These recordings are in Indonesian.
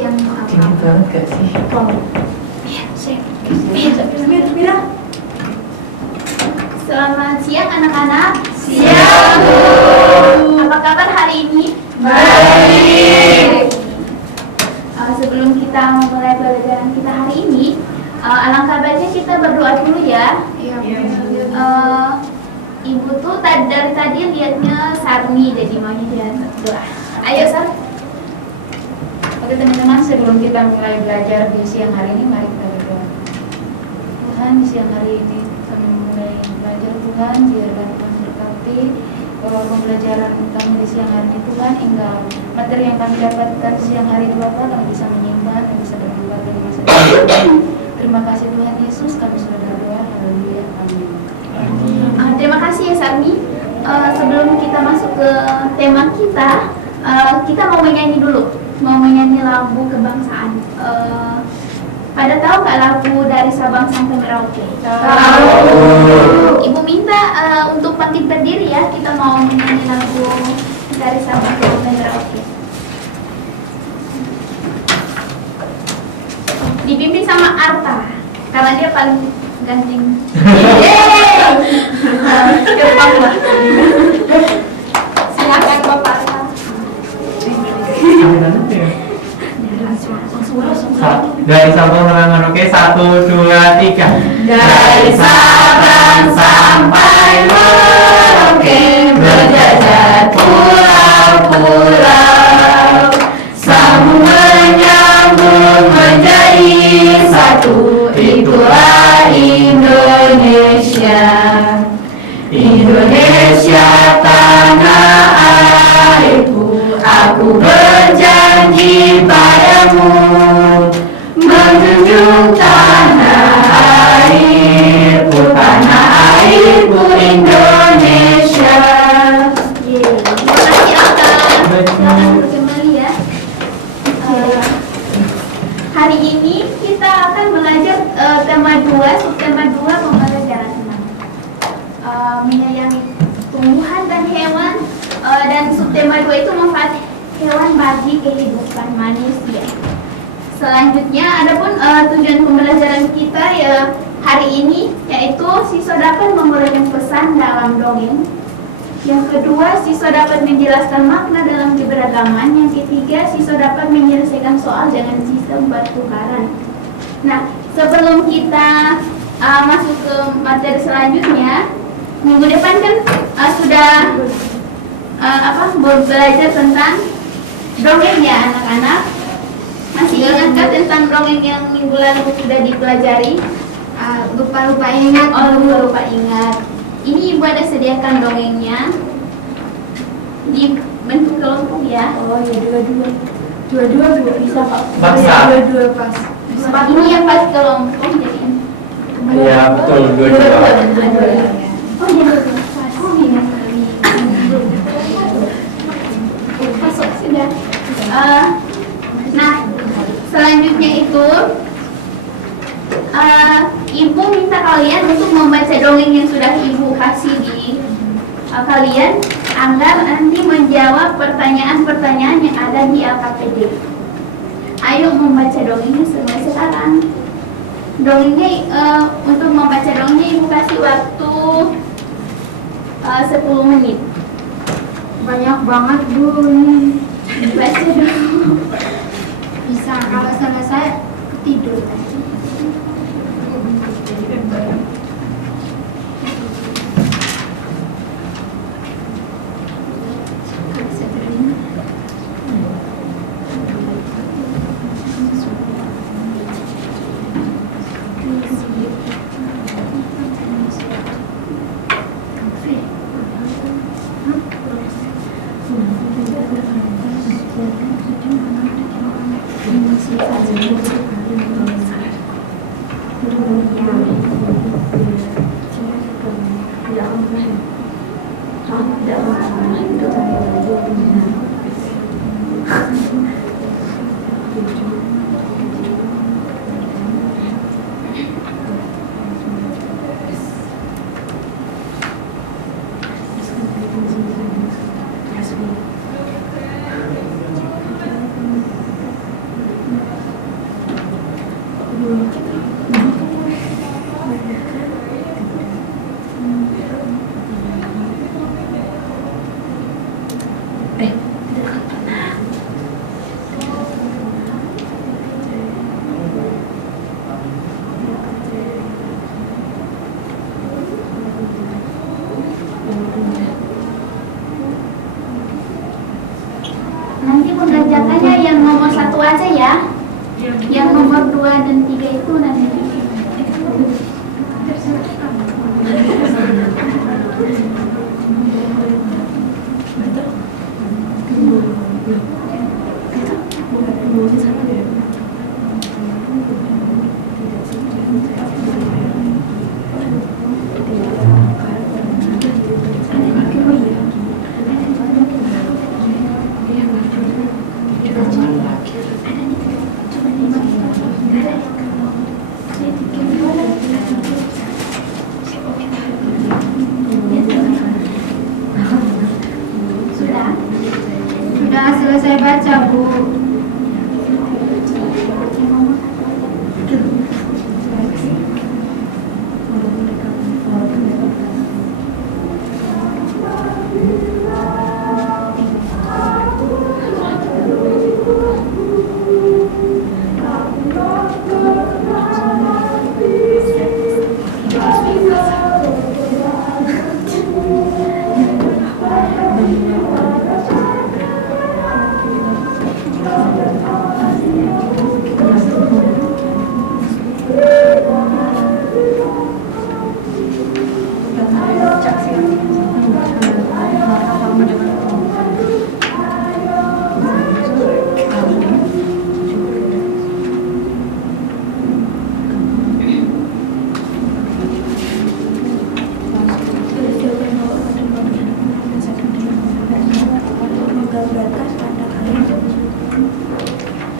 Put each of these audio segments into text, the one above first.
yang Tinggi banget gak sih? Mira. Selamat siang anak-anak. Siang, Bu. Apa kabar hari ini? Baik. Sebelum kita memulai pelajaran kita hari ini, alangkah baiknya kita berdoa dulu ya. Iya. Ibu tuh dari tadi lihatnya Sarni, jadi maunya dia doa. Ayo Sar. Oke teman-teman, sebelum kita mulai belajar di siang hari ini, mari kita berdoa. Tuhan, di siang hari ini kami mulai belajar. Tuhan, biarlah Tuhan berkati pembelajaran kami di siang hari ini. Tuhan, hingga materi yang kami dapatkan siang hari ini Bapak, kami bisa menyimpan, kami bisa berkembang dari masa depan. Terima kasih Tuhan Yesus, kami sudah berdoa. Haleluya, amin. Terima kasih ya Sarni. Sebelum kita masuk ke tema kita mau menyanyi dulu. Mau menyanyi lagu kebangsaan. Pada tahu nggak lagu dari Sabang sampai Merauke? Tahu. Ibu minta untuk bangkit berdiri ya. Kita mau menyanyi lagu dari Sabang sampai Merauke. Dipimpin sama Arta, karena dia paling ganteng. Silakan Bapak Arta. Dari Sabang sampai Merauke, 1, 2, 3. Dari Sabang sampai Merauke, berjajar pulau-pulau, sambung menyambung menjadi satu, itulah Indonesia. Indonesia tanah airku, aku berjanji padamu, menjunjung tanah airku Indonesia. Terima kasih Arta. Silakan kembali ya. Hari ini kita akan belajar tema 2, subtema 2 pembelajaran tentang menyayangi tumbuhan dan hewan, dan subtema 2 itu manfaat hewan bagi kehidupan manusia. Selanjutnya adapun tujuan pembelajaran kita ya hari ini yaitu siswa dapat memberikan pesan dalam dongeng. Yang kedua, siswa dapat menjelaskan makna dalam keberagaman. Yang ketiga, siswa dapat menyelesaikan soal dengan sistem batu karang. Nah, sebelum kita masuk ke materi selanjutnya, minggu depan kan sudah belajar tentang dongeng ya anak-anak. Masih ingatkah tentang dongeng yang minggu lalu sudah dipelajari? Lupa ingat. Oh, lupa ingat. Ini Ibu ada sediakan dongengnya di bentuk kelompok ya. Oh ya, dua bisa Pak. Paksa. Dua pas. Ini yang pas kelompok jadi. Iya betul, dua-dua. Oh iya, pas. Oh iya. Masuk sudah. Nah, selanjutnya itu Ibu minta kalian untuk membaca dongeng yang sudah Ibu kasih di kalian agar nanti menjawab pertanyaan-pertanyaan yang ada di LKPD. Ayo membaca dongengnya semua sekarang. Dongengnya untuk membaca dongengnya Ibu kasih waktu 10 menit. Banyak banget Bu nih. Baca dulu. Bisa kalau selesai tidur. Nanti pengerjakannya yang nomor 1 aja ya. Yang nomor 2 dan 3 itu nanti. Sudah selesai baca, Bu.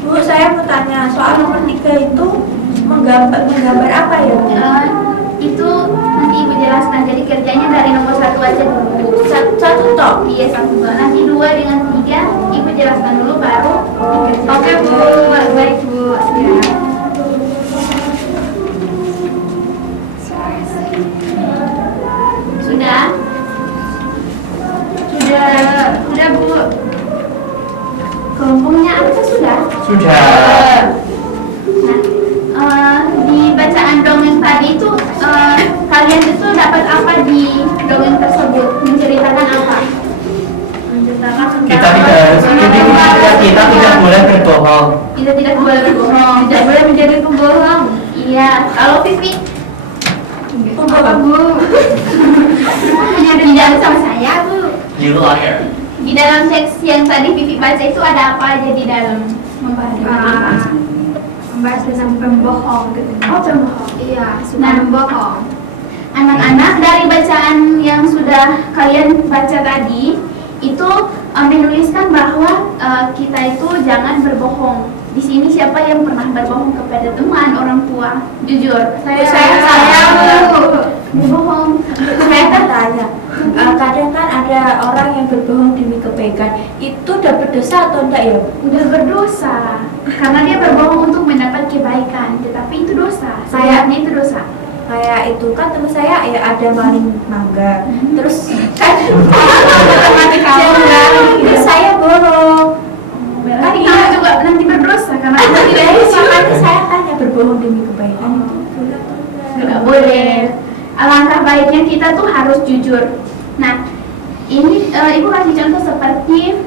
Bu, saya mau tanya, soal nomor 3 itu menggambar apa ya? Itu nanti Ibu jelaskan. Jadi kerjanya dari nomor 1 aja dulu. Satu toh? Iya, 1 toh. Nanti 2 dengan 3 Ibu jelaskan dulu baru dikerjakan. Oke, Bu. Baik, Bu. Siap. Sudah? Sudah Bu. Kelompoknya apa sudah? Sudah. Nah, di bacaan dongeng tadi itu kalian itu dapat apa di dongeng tersebut? Menceritakan apa? Menceritakan Kita tidak harus kita tidak boleh berbohong. Kita tidak boleh berbohong. Tidak boleh menjadi pembohong. Iya. Kalau Vivi Pembohong, Bu. tidak sama saya, Bu. You liar. Di dalam teks yang tadi Vivi baca itu ada apa aja di dalam? Membahas Membahas tentang pembohong gitu. Oh, pembohong. Iya, suka Nah. membohong. Anak-anak, dari bacaan yang sudah kalian baca tadi itu menuliskan bahwa kita itu jangan berbohong. Di sini siapa yang pernah berbohong kepada teman, orang tua? Jujur. Saya Bu. Berbohong. Saya kan tanya, kadang kan ada orang yang berbohong demi kebaikan, itu dapat dosa atau enggak ya? Udah berdosa karena dia berbohong untuk mendapat kebaikan, tetapi itu dosa. Saya- Sayapnya itu dosa. Kayak itu kan teman saya ya ada maling mangga, terus kan terus saya borong. Tapi kamu juga nanti berdosa karena itu tidak Makanya saya tanya, berbohong demi kebaikan itu boleh atau enggak? nggak boleh. Alangkah baiknya kita tuh harus jujur. Nah, ini Ibu kasih contoh seperti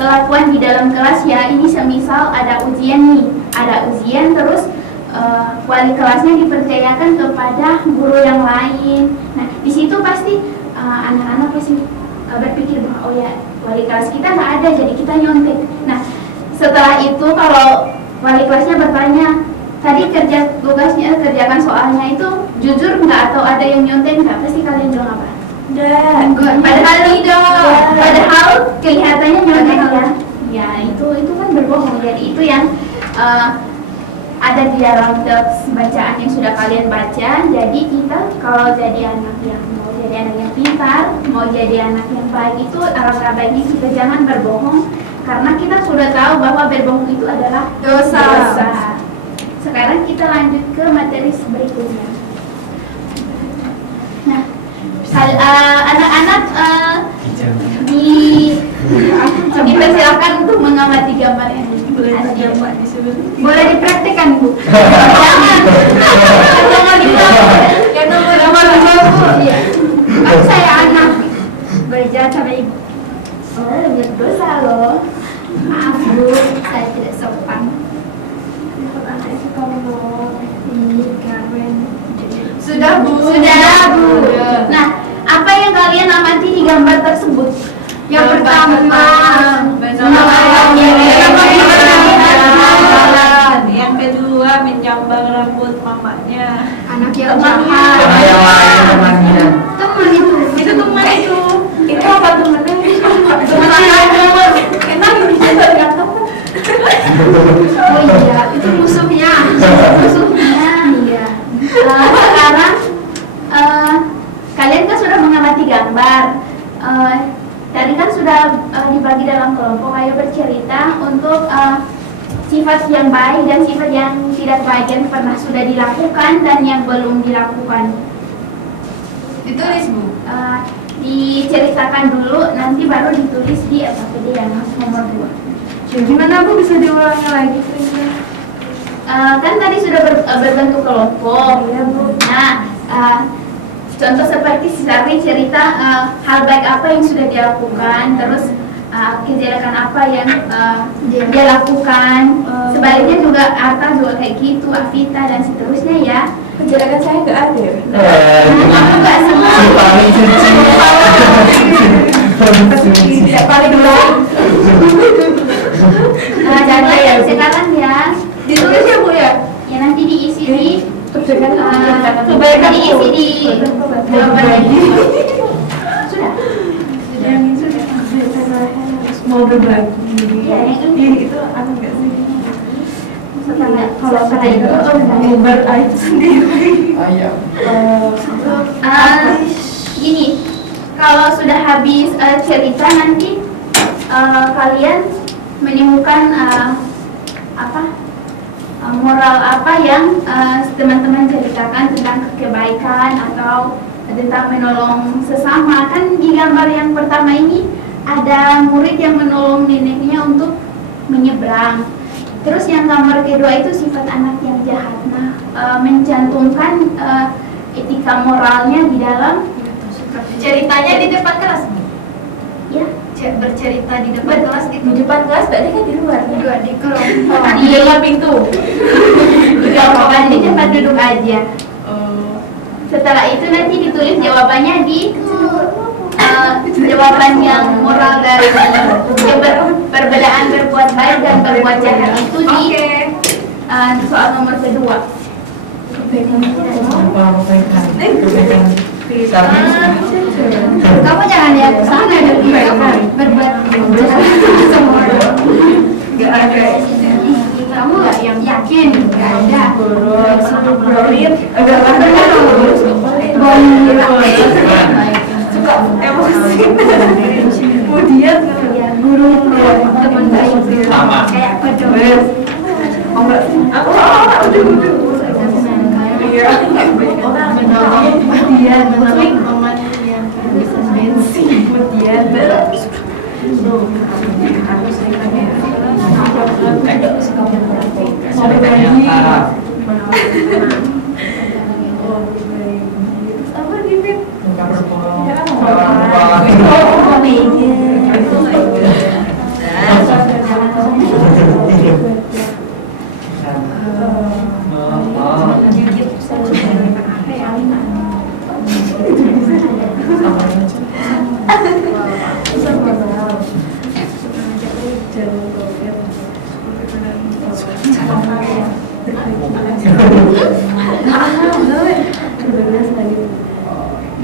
kelakuan di dalam kelas ya. Ini semisal ada ujian nih, ada ujian terus wali kelasnya dipercayakan kepada guru yang lain. Nah, di situ pasti anak-anak pasti berpikir bahwa oh ya wali kelas kita nggak ada, jadi kita nyontek. Nah, setelah itu kalau wali kelasnya bertanya, tadi kerjakan soalnya itu jujur nggak atau ada yang nyontek nggak? Pasti kalian bilang apa? Enggak. Padahal tidak. Padahal kelihatannya nyontek ya. Ya itu kan berbohong. Jadi itu yang ada di dalam teks bacaan yang sudah kalian baca. Jadi kita kalau jadi anak yang mau jadi anak yang pintar, mau jadi anak yang baik itu alangkah baiknya kita jangan berbohong karena kita sudah tahu bahwa berbohong itu adalah Dosa. sekarang kita lanjut ke materi berikutnya. Nah, anak-anak dipersilakan untuk mengamati gambar yang boleh dipraktikkan, Bu. Jangan yang nomor 2, Bu. Iya. Kan saya anak belajar sama Ibu. Oh, lihat dosa loh. Maaf, Bu, saya tidak sopan. Sudah, Bu. Sudah, Bu. Nah, apa yang kalian amati di gambar tersebut? Yang pertama, yang kedua menjambang rambut mamanya. anak yang jahat. Sama yang lain temannya. Teman itu teman itu. Itu apa temennya? Enak bisa dengan teman. Oh iya, itu musuhnya. Iya. Sekarang kalian kan sudah mengamati gambar. Tadi kan sudah dibagi dalam kelompok. Ayo bercerita untuk sifat yang baik dan sifat yang tidak baik yang pernah sudah dilakukan dan yang belum dilakukan. Ditulis, Bu. Diceritakan dulu, nanti baru ditulis di SPD yang nomor 2. Gimana Bu bisa diulangi lagi? Kan tadi sudah berbentuk kelompok. Iya, Bu. Nah, contoh seperti Sarwi cerita hal baik apa yang sudah dilakukan, terus kejelekan apa yang dia lakukan. Sebaliknya juga Arta juga kayak gitu, Afita dan seterusnya ya. Kejelekan saya nggak ada. Aku nggak semua. Paling suci. Tidak paling dulu. Jadi sekarang ya Ditulis ya Bu ya. ya nanti diisi di Kebaikan diisi di jawabannya. Sudah. Mau berbagi. Iya, yang ini. Itu anu nggak sih? Kalau setelah itu Gambar itu sendiri. gini, kalau sudah habis cerita nanti kalian menemukan moral apa yang teman-teman ceritakan tentang kebaikan atau tentang menolong sesama. Kan di gambar yang pertama ini ada murid yang menolong neneknya untuk menyeberang. Terus yang gambar kedua itu sifat anak yang jahat. Nah, mencantumkan etika moralnya di dalam Ceritanya di depan kelas, Bu. ya Bercerita di depan kelas Di itu. depan kelas berarti kan di luar. Juga di kelompok. di dalam pintu. Jawaban di tempat duduk aja. Setelah itu nanti ditulis jawabannya di jawaban yang moral dari perbedaan berbuat baik dan berbuat jahat itu di soal nomor kedua. Kamu jangan lihat ke sana dan berbuat jahat sama orang. Nggak ada. Kamu nggak yang yakin? Nggak ada. Agak suka emosi. Kemudian Guru teman baik Sama. kayak pedoman.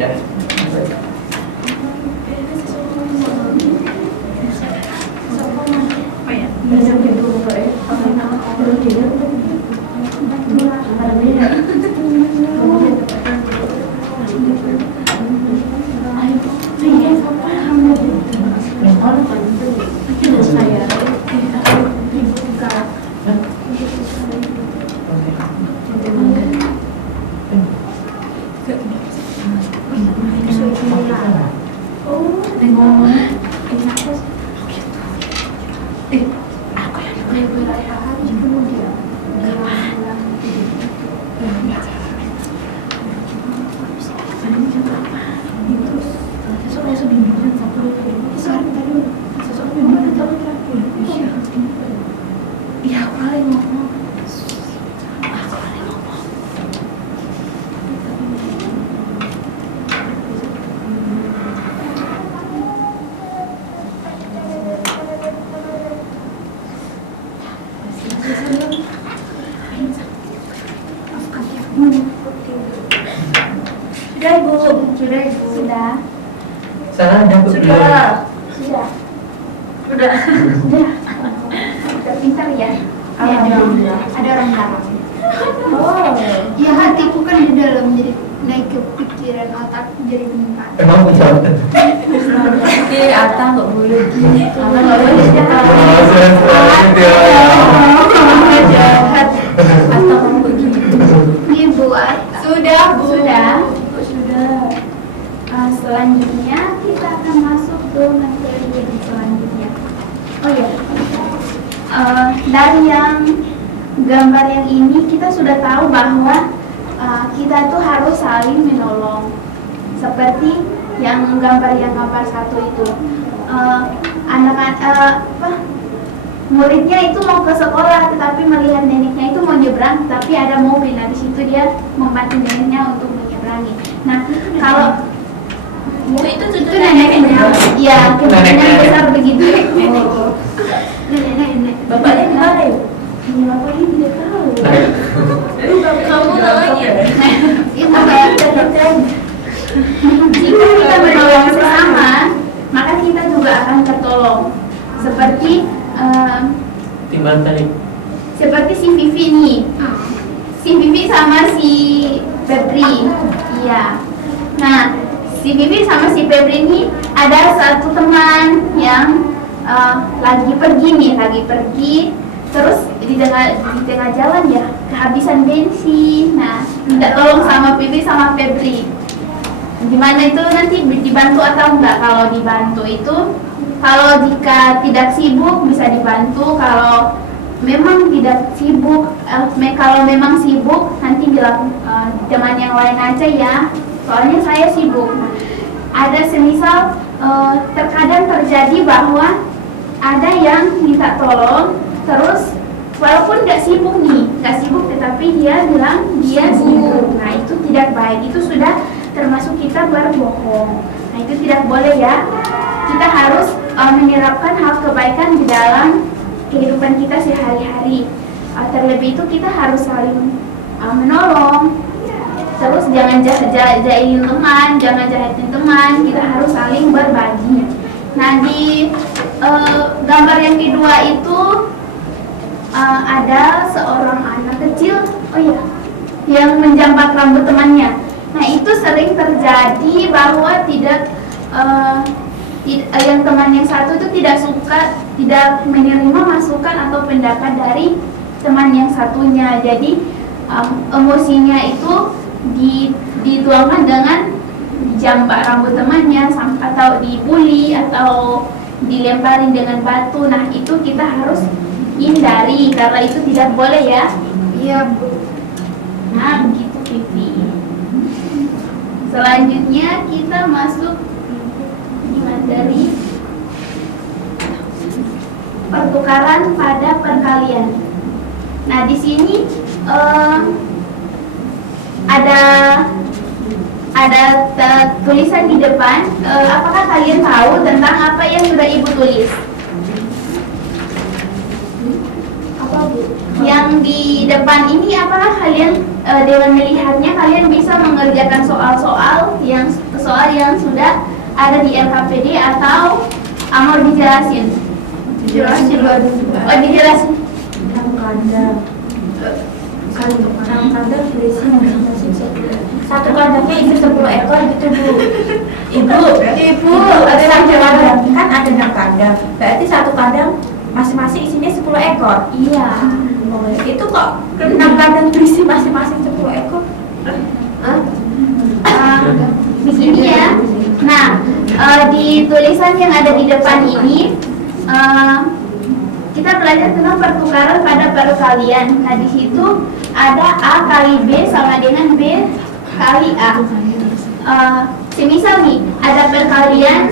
udah. Iya. Kemudian Sudah Ibu. Sudah. Sana ada Bu. Sudah. Sudah. Udah. Udah pintar ya. Alhamdulillah. Ada orang dalam. Oh. Ya hatiku kan di dalam jadi naik ke pikiran otak jadi meningkat. Emang menjawab. Oke, Ata nggak boleh gitu. Ata nggak boleh gitu. Jahat. Ata kamu begitu. Ibu Sudah Bu. Sudah. Sudah. Selanjutnya kita akan masuk ke materi yang selanjutnya. Oh ya, dari yang gambar yang ini kita sudah tahu bahwa kita tuh harus saling menolong. Seperti yang gambar satu itu, muridnya itu mau ke sekolah, tetapi melihat neneknya itu mau nyebrang, tapi ada mobil. Nah di situ dia membantu neneknya untuk menyeberangi. Nah kalau itu neneknya, iya, kemungkinan besar begitu. Oh. Nenek. Bapaknya di mana Ibu? Ya, bapaknya tidak tahu. Kamu namanya? Itu kayak jika kita menolong sesama, maka kita juga akan tertolong. Seperti Timbang tadi. seperti si Vivi nih. Si Vivi sama si Febri. Iya. Nah, si Vivi sama si Febri ini ada satu teman yang lagi pergi, terus di tengah jalan ya kehabisan bensin. Nah, minta tolong sama Vivi sama Febri. Gimana itu nanti dibantu atau enggak? Kalau dibantu itu, kalau jika tidak sibuk bisa dibantu. Kalau memang tidak sibuk, kalau memang sibuk nanti teman yang lain aja ya. Soalnya saya sibuk. Ada semisal terkadang terjadi bahwa ada yang minta tolong, terus walaupun nggak sibuk tetapi dia bilang dia sibuk. Nah itu tidak baik, itu sudah termasuk kita berbohong. Nah itu tidak boleh ya. Kita harus menerapkan hal kebaikan di dalam kehidupan kita sehari-hari. Terlebih itu kita harus saling menolong. Terus jangan jahilin teman, jangan jahatin teman. Kita harus saling berbagi. Nah di gambar yang kedua itu ada seorang anak kecil, yang menjambak rambut temannya. Nah itu sering terjadi bahwa yang teman yang satu itu tidak menerima masukan atau pendapat dari teman yang satunya. Jadi emosinya itu dituangkan dengan dijambak rambut temannya, atau dibully, atau dilemparin dengan batu. Nah itu kita harus hindari karena itu tidak boleh ya. Iya Bu. Nah begitu Vivi. Selanjutnya kita masuk di materi pertukaran pada perkalian. Nah di sini ada tulisan di depan. Apakah kalian tahu tentang apa yang sudah Ibu tulis? Apa Bu? Yang di depan ini apakah kalian dengan melihatnya kalian bisa mengerjakan soal yang sudah ada di LKPD atau mau dijelasin? Dijelasin. Oh dijelasin. Kandang berisi masing-masing satu kandangnya isi 10 ekor gitu Bu. Ibu ada kandang, kan ada 6 kandang, berarti satu kandang masing-masing isinya 10 ekor. Iya. Itu kok 6 kandang berisi masing-masing 10 ekor? Begini ya. Nah, di tulisan yang ada di depan ini kita belajar tentang pertukaran pada perkalian. Nah, di situ ada A kali B sama dengan B kali A. Semisal nih, ada perkalian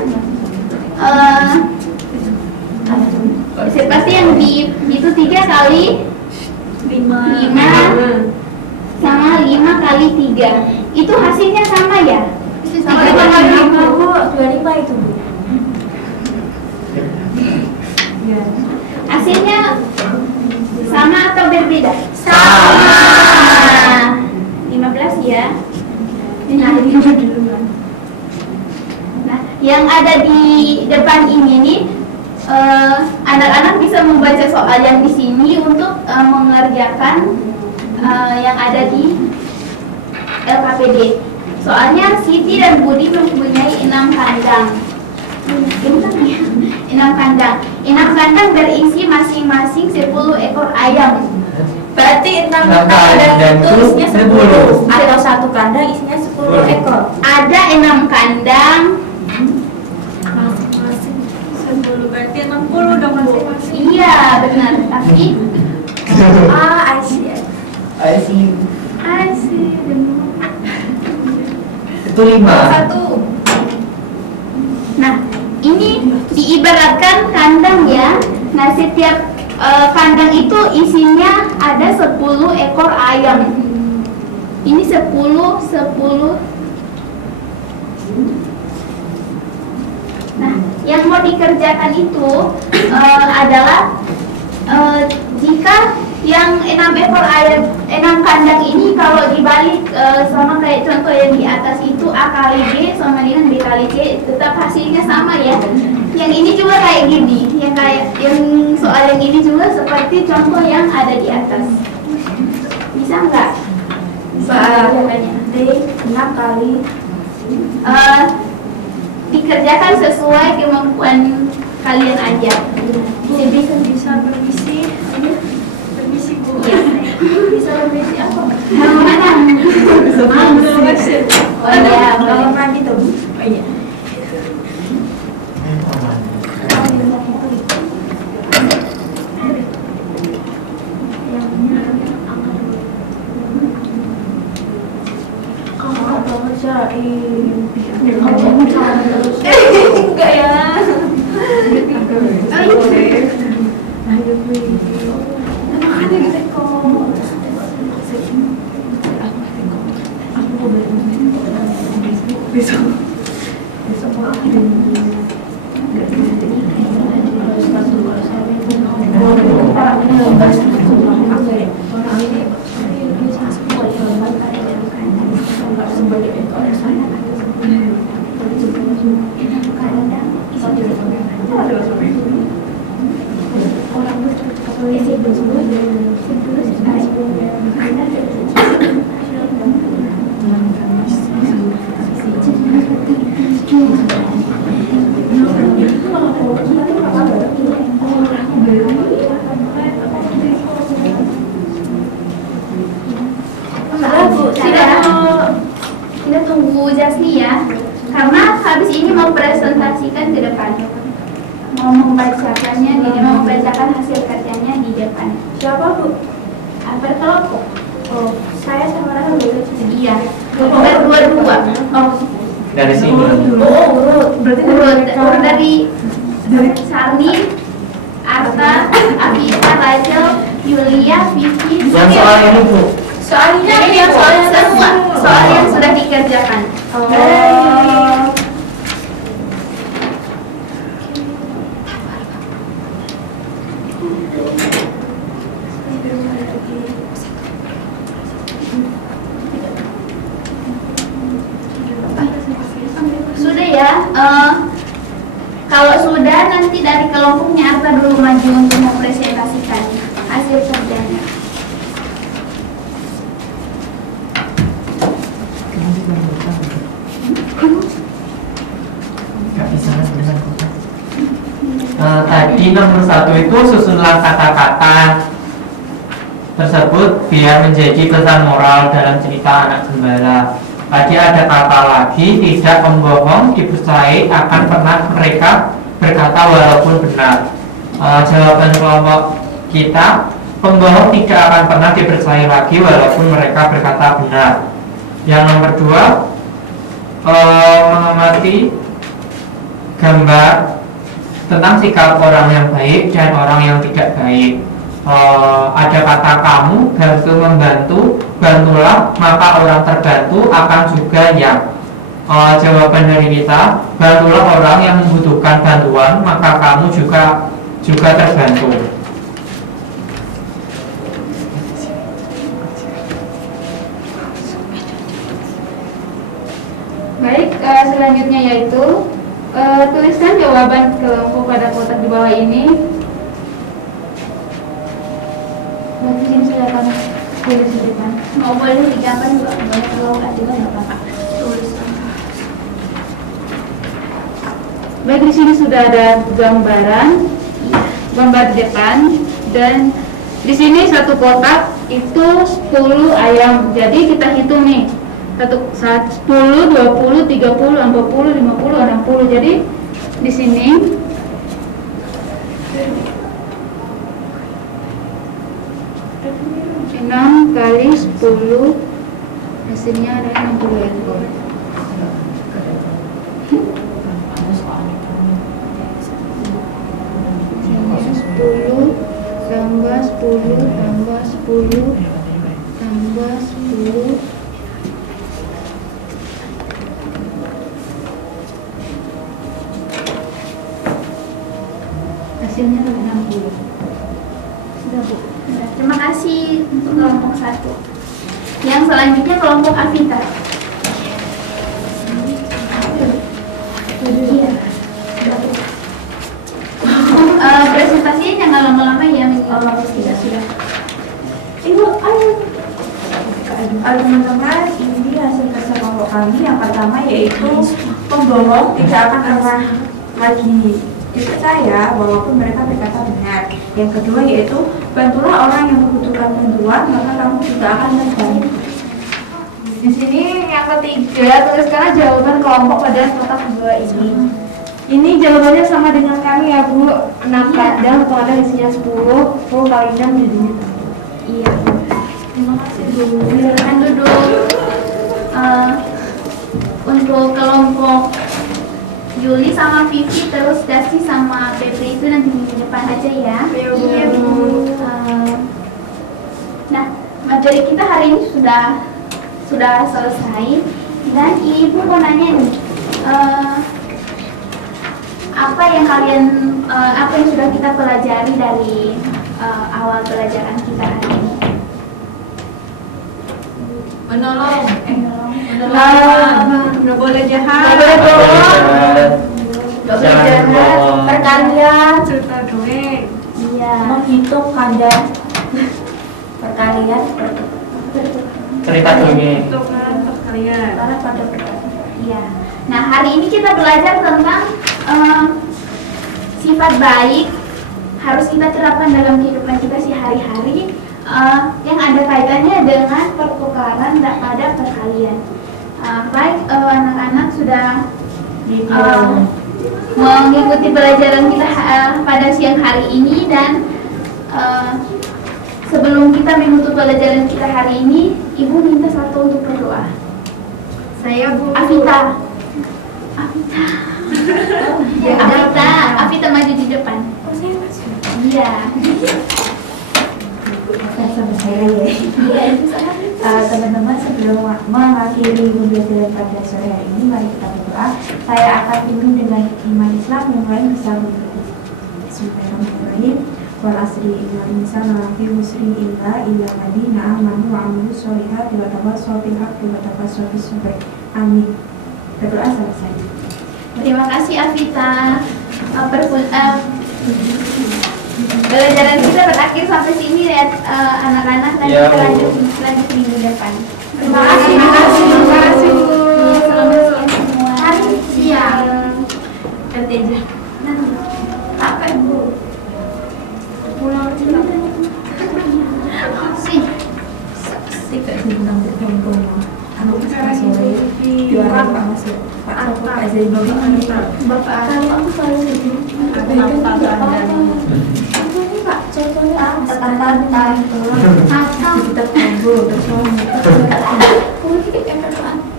seperti yang di itu 3 kali 5 sama 5 kali 3. Itu hasilnya sama ya? Sama 5 kali 5 Bu, 25 itu Bu. Ya. Hasilnya sama atau berbeda? Sama. 15 ya. Nah, yang ada di depan ini nih, anak-anak bisa membaca soal yang di sini untuk mengerjakan yang ada di LKPD. Soalnya Siti dan Budi mempunyai 6 kandang. 6 kandang. 6 kandang berisi masing-masing 10 ekor ayam. Berarti 6 Kandang kandang itu isinya 10 10. atau 1 kandang isinya 10 ekor. Ada 6 kandang. Masing-masing 10, berarti 60 dong masing-masing. Iya, benar. Tapi I see. Asyik. asik. Itu 5. Nah, ini diibaratkan kandang ya. Nah, setiap kandang itu isinya ada 10 ekor ayam. Ini 10. Nah, yang mau dikerjakan itu adalah jika yang 6 ekor ayam, 6 kandang ini kalau dibalik sama kayak contoh yang di atas itu A kali B sama dengan B kali C, tetap hasilnya sama ya. Yang ini juga kayak gini, yang soal yang ini juga seperti contoh yang ada di atas. Bisa nggak? Soalnya D 6 kali dikerjakan sesuai kemampuan kalian aja. Bisa permisi. Permisi Bu. Bisa berbeda apa? Mana? Oh iya, kalau mandi tuh. Oh iya. Enggak ya. Kita tunggu Jasli ya, karena habis ini mau presentasikan ke depan, mau membacakannya, jadi mau membacakan hasil kerjanya di depan. Siapa Bu? Berkelompok. Oh, saya sama Rara boleh. Iya, berdua. Oh, Dari sini. urut. Berarti Urut dari Sarni, Arta, Abita, Rachel, Yulia, Vivi. Yang soal ini Bu. Soalnya yang semua soal yang sudah dikerjakan. Oh. Sudah ya. Kalau sudah, nanti dari kelompoknya Arta dulu maju untuk mempresentasikan hasil kerjanya. Tadi nomor 1 itu susunlah kata-kata tersebut biar menjadi pesan moral dalam cerita anak gembala. Tadi ada kata lagi, tidak membohong, dipercayai akan pernah mereka berkata walaupun benar. Jawaban kelompok kita, pembohong tidak akan pernah dipercaya lagi walaupun mereka berkata benar. Yang nomor 2, mengamati gambar tentang sikap orang yang baik dan orang yang tidak baik. Ada kata kamu, bantu membantu, bantulah, maka orang terbantu akan juga yang. Jawaban dari kita, bantulah orang yang membutuhkan bantuan, maka kamu juga terbantu. Baik, selanjutnya yaitu tuliskan jawaban kelompok pada kotak di bawah ini. Di sini silakan tulis di depan. Mau boleh digambar juga, boleh kalau nggak juga nggak apa-apa. Tulis. Baik, di sini sudah ada gambar di depan, dan di sini satu kotak itu 10 ayam. Jadi kita hitung nih, 10, 20, 30, 40, 50, 60. Jadi di sini enam kali 10, hasilnya ada 60 ekor. 10 tambah 10 tambah 10 tambah 10 hasilnya 60. Sudah Bu. Sudah. Terima kasih untuk kelompok 1. Yang selanjutnya kelompok Afita. Iya. Presentasinya jangan lama-lama ya, sudah. Ibu, ayo. Teman-teman, ini hasil kerja kelompok kami. Yang pertama yaitu pembohong tidak akan pernah lagi dipercaya walaupun mereka berkata benar. Yang kedua yaitu bantulah orang yang membutuhkan bantuan, maka kamu juga akan terbantu. Di sini yang ketiga, tuliskanlah jawaban kelompok pada kotak 2 ini. Ini jawabannya sama dengan kami ya Bu. 6 kandang, kandang isinya 10 kali 6 jadinya 1. Iya. Terima kasih Bu. Silakan duduk. Untuk kelompok Juli sama Vivi, terus Dasi sama Febri itu nanti minggu depan aja ya. Iya Bu. Nah, materi kita hari ini sudah selesai, dan Ibu mau nanya nih, apa yang sudah kita pelajari dari awal pelajaran kita hari ini? Menolong. Menolong. Nggak boleh jahat. Nggak boleh jahat, perkalian. Cerita dongeng. Iya. Menghitung kandang, perkalian, Cerita dongeng. Hitungan perkalian. karena pada perkalian. Iya. Nah, hari ini kita belajar tentang sifat baik harus kita terapkan dalam kehidupan kita sehari-hari, yang ada kaitannya dengan pertukaran pada perkalian. Baik, anak-anak sudah mengikuti pelajaran kita pada siang hari ini, dan sebelum kita menutup pelajaran kita hari ini, Ibu minta satu untuk berdoa. Saya Bu. Afita. Afita maju di depan. Oh, saya masuk. Iya. Sama saya ya. Iya, itu sama. Teman-teman, sebelum mengakhiri pembelajaran pada sore hari ini, mari kita berdoa. Saya akan pimpin dengan iman Islam yang lain bisa berdoa. Bismillahirrahmanirrahim. Wal asri innal insana lafi khusrin illa alladziina aamanu wa 'amilus sholihati wa tawassaw bil haqqi wa tawassaw bis sabr. Amin. Berdoa selesai. Terima kasih Afita. Pelajaran kita berakhir sampai sini ya, anak-anak. Nanti Ya, kita Bu. lanjut minggu depan. Terima kasih. Terima kasih Bu. Selamat siang semua. Siang. Nanti aja. Apa Bu? Pulang dulu. Sih. Tidak diundang berkumpul. anu pas sore juara masuk Pak Zainul Bapak kalau aku selalu gitu. ini Pak contohnya tata kita ngobrol bersama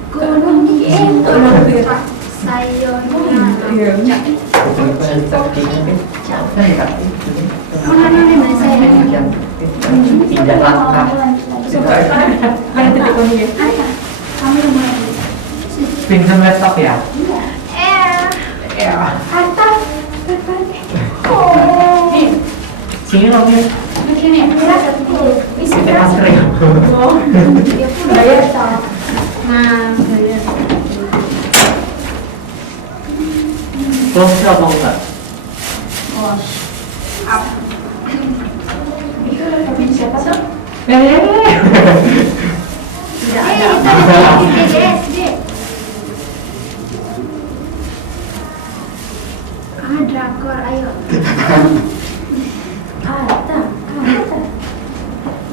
Gunung sayurnya. Tidak langka. kayak titik ini ya Kamu yang mulai. Pinjam laptop ya? Harta. Sini dong ya. Begini, Kita masker ya. bayar toh Nah, Bos apa enggak? siapa tuh kita ada di DSD. Drakor, ayo.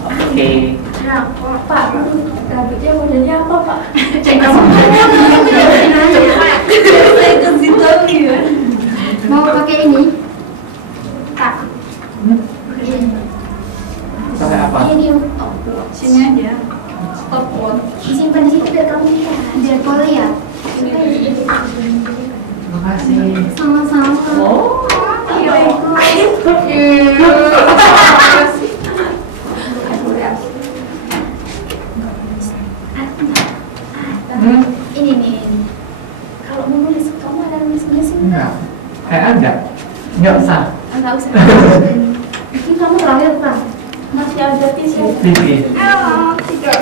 Oke. Drakor. Pak rambutnya modelnya apa Pak Cek kamu. Mau pakai ini? Tak. Ini. Pakai apa? Ini untuk Sini aja. simpan di situ biar kamu lihat. Biar kau lihat. Makasih. Sama-sama. Oh. Ini nih. Kalau mau nulis, kamu ada nulis-nulis Enggak. Ada. Enggak usah. Enggak usah. ini kamu terakhir Pak masih ada tisu Tinggi. Halo, tidak.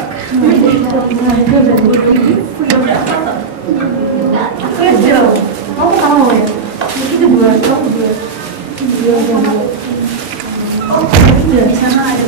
kamu mau ya mungkin dua dua dua dua Di sana ada